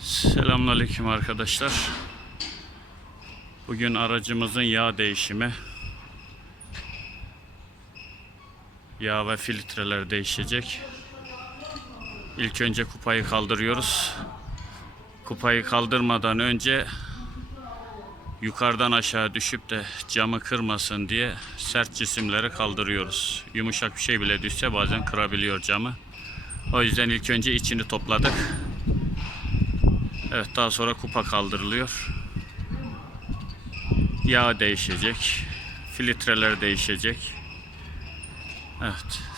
Selamünaleyküm arkadaşlar. Bugün aracımızın yağ değişimi. Yağ ve filtreler değişecek. İlk önce kupayı kaldırıyoruz. Kupayı kaldırmadan önce yukarıdan aşağı düşüp de camı kırmasın diye sert cisimleri kaldırıyoruz. Yumuşak bir şey bile düşse bazen kırabiliyor camı. O yüzden ilk önce içini topladık. Evet daha sonra kupa kaldırılıyor. Yağ değişecek. Filtreler değişecek. Evet.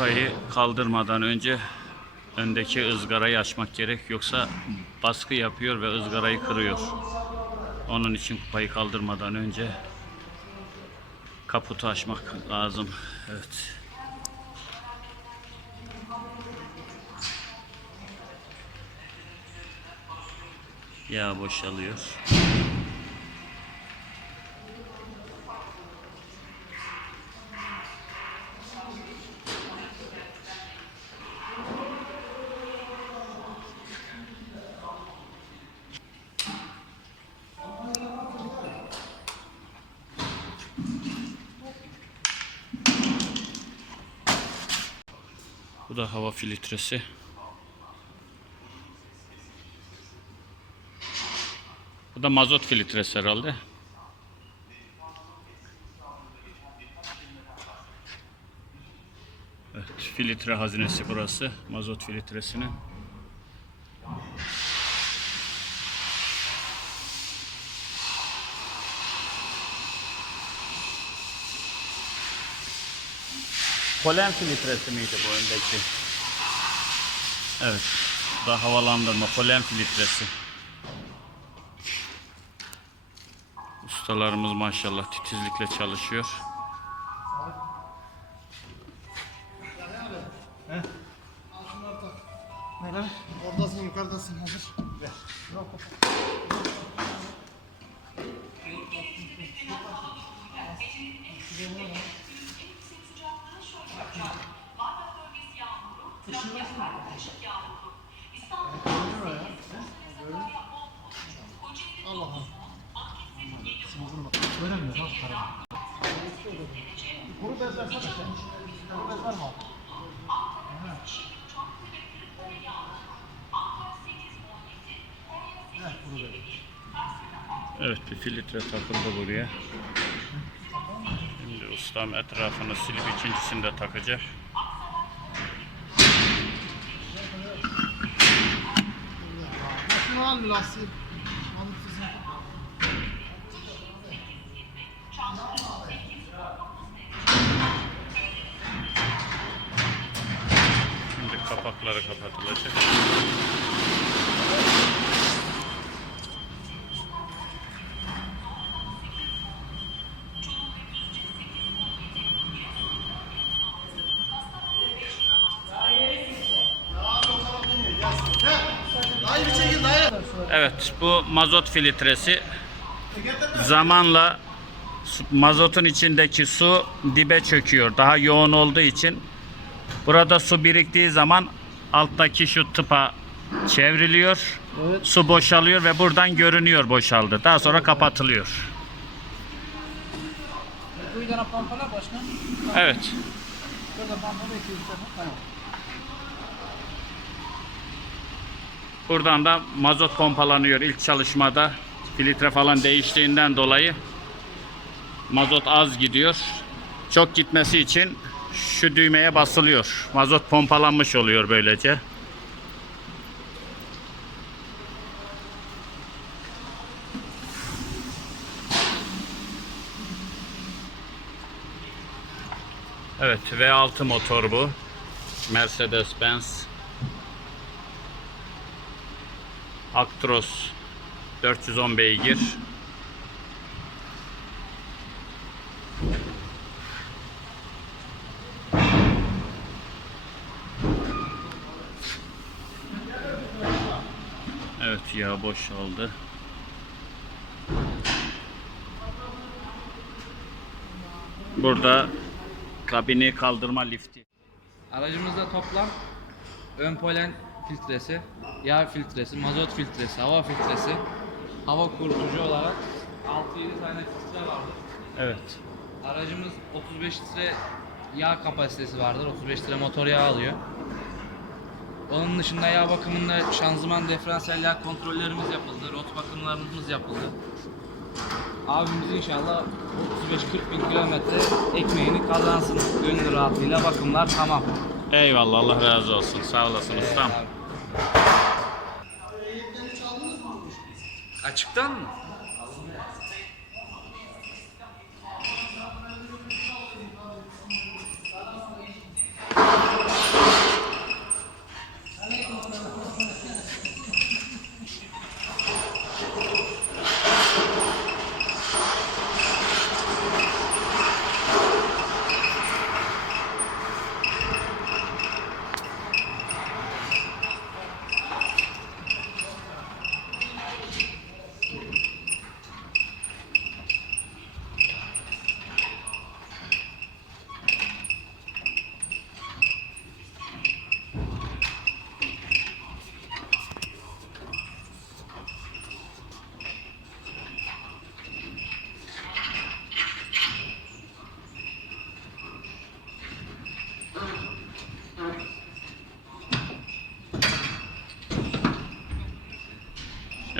Kupayı kaldırmadan önce öndeki ızgarayı açmak gerek yoksa baskı yapıyor ve ızgarayı kırıyor. Onun için kupayı kaldırmadan önce kaputu açmak lazım. Evet. Yağ boşalıyor. Bu da hava filtresi. Bu da mazot filtresi herhalde. Evet, filtre hazinesi burası. Mazot filtresinin. Polen filtresi miydi bu öndeki? Evet. Da havalandırma, polen filtresi. Ustalarımız maşallah titizlikle çalışıyor. Nere? Oradasın yukarıdasın hazır. Allah Allah. Öğrenmiyor bak para. Kuru bez versene sen. Kuru bez var mı abi? Evet bir filtre takıldı buraya. Ustam etrafını silip ikincisini de takacak. Şimdi kapakları kapatılacak. Evet bu mazot filtresi zamanla mazotun içindeki su dibe çöküyor. Daha yoğun olduğu için burada su biriktiği zaman alttaki şu tıpa çevriliyor. Evet. Su boşalıyor ve buradan görünüyor boşaldı. Daha sonra kapatılıyor. Evet. Burada pompalı 200 tane. Tamam. Buradan da mazot pompalanıyor ilk çalışmada. Filtre falan değiştiğinden dolayı mazot az gidiyor. Çok gitmesi için şu düğmeye basılıyor. Mazot pompalanmış oluyor böylece. Evet. Evet V6 motor bu. Mercedes-Benz. Actros 410 beygir. Evet yağ boşaldı. Burada kabini kaldırma lifti. Aracımızda toplam ön polen filtresi, yağ filtresi, mazot filtresi, hava filtresi, hava kurutucu olarak 6-7 tane filtre vardır. Evet. Aracımız 35 litre yağ kapasitesi vardır. 35 litre motor yağı alıyor. Onun dışında yağ bakımında şanzıman diferansiyel yağ kontrollerimiz yapıldı. Rot bakımlarımız yapıldı. Abimiz inşallah 35-40 bin kilometre ekmeğini kazansın. Gönül rahatıyla bakımlar tamam. Eyvallah Allah razı olsun. Sağ olasın ustam. Abi. Açıktan mı?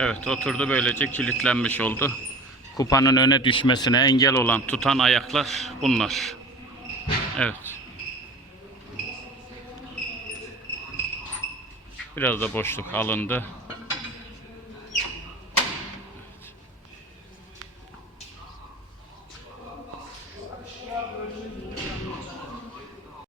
Evet oturdu böylece kilitlenmiş oldu. Kupanın öne düşmesine engel olan tutan ayaklar bunlar. Evet. Biraz da boşluk alındı.